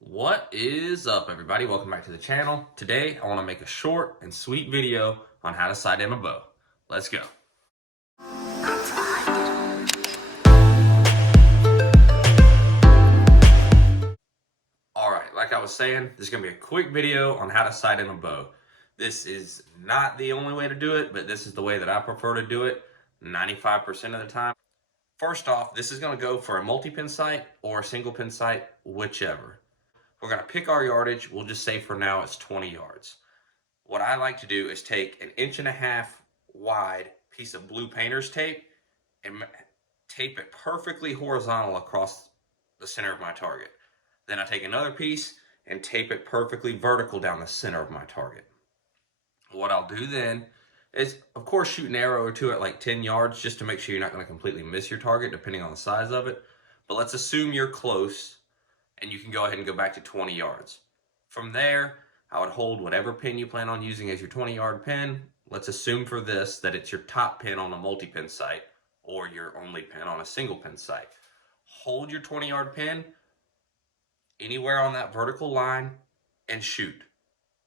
What is up, everybody? Welcome back to the channel. Today I want to make a short and sweet video on how to sight aim a bow. Let's go. Alright, like I was saying, this is going to be a quick video on how to sight aim a bow. This is not the only way to do it, but this is the way that I prefer to do it 95% of the time. First off, this is going to go for a multi-pin sight or a single pin sight, whichever. We're going to pick our yardage. We'll just say for now it's 20 yards. What I like to do is take an 1.5 inch wide piece of blue painter's tape and tape it perfectly horizontal across the center of my target. Then I take another piece and tape it perfectly vertical down the center of my target. What I'll do then is, of course, shoot an arrow or two at like 10 yards just to make sure you're not going to completely miss your target depending on the size of it. But let's assume you're close and you can go ahead and go back to 20 yards. From there, I would hold whatever pin you plan on using as your 20-yard pin. Let's assume for this that it's your top pin on a multi-pin sight or your only pin on a single pin sight. Hold your 20-yard pin anywhere on that vertical line and shoot.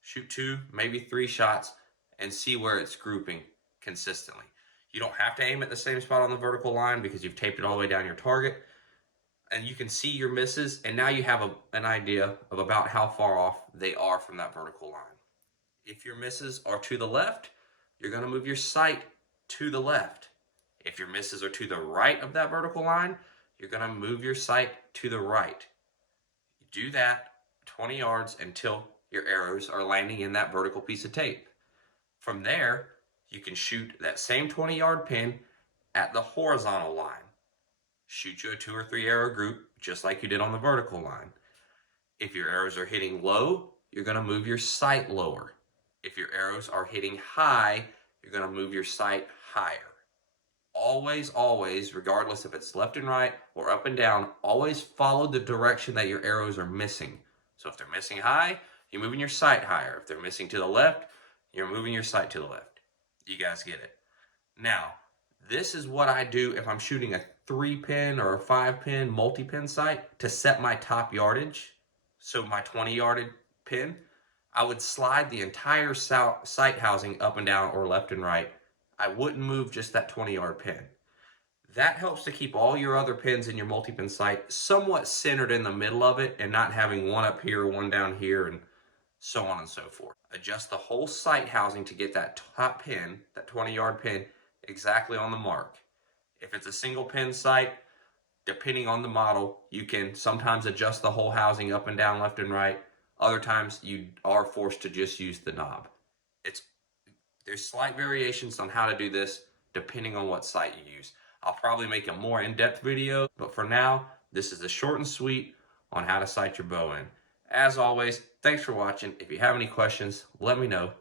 Shoot 2, maybe 3 shots and see where it's grouping consistently. You don't have to aim at the same spot on the vertical line because you've taped it all the way down your target. And you can see your misses, and now you have an idea of about how far off they are from that vertical line. If your misses are to the left, you're going to move your sight to the left. If your misses are to the right of that vertical line, you're going to move your sight to the right. You do that 20 yards until your arrows are landing in that vertical piece of tape. From there, you can shoot that same 20-yard pin at the horizontal line. Shoot you a 2 or 3 arrow group just like you did on the vertical line. If your arrows are hitting low, you're going to move your sight lower. If your arrows are hitting high, you're going to move your sight higher. Always, regardless if it's left and right or up and down, always follow the direction that your arrows are missing. So if they're missing high, you're moving your sight higher. If they're missing to the left, you're moving your sight to the left. You guys get it. Now, this is what I do if I'm shooting a 3-pin or a 5-pin multi-pin sight to set my top yardage. So my 20-yarded pin, I would slide the entire sight housing up and down or left and right. I wouldn't move just that 20-yard pin. That helps to keep all your other pins in your multi-pin sight somewhat centered in the middle of it and not having one up here, one down here, and so on and so forth. Adjust the whole sight housing to get that top pin, that 20-yard pin, exactly on the mark. If it's a single pin sight, depending on the model, you can sometimes adjust the whole housing up and down, left and right. Other times you are forced to just use the knob. There's slight variations on how to do this depending on what sight you use. I'll probably make a more in-depth video, but for now, this is a short and sweet on how to sight your bow in. As always, thanks for watching. If you have any questions, let me know.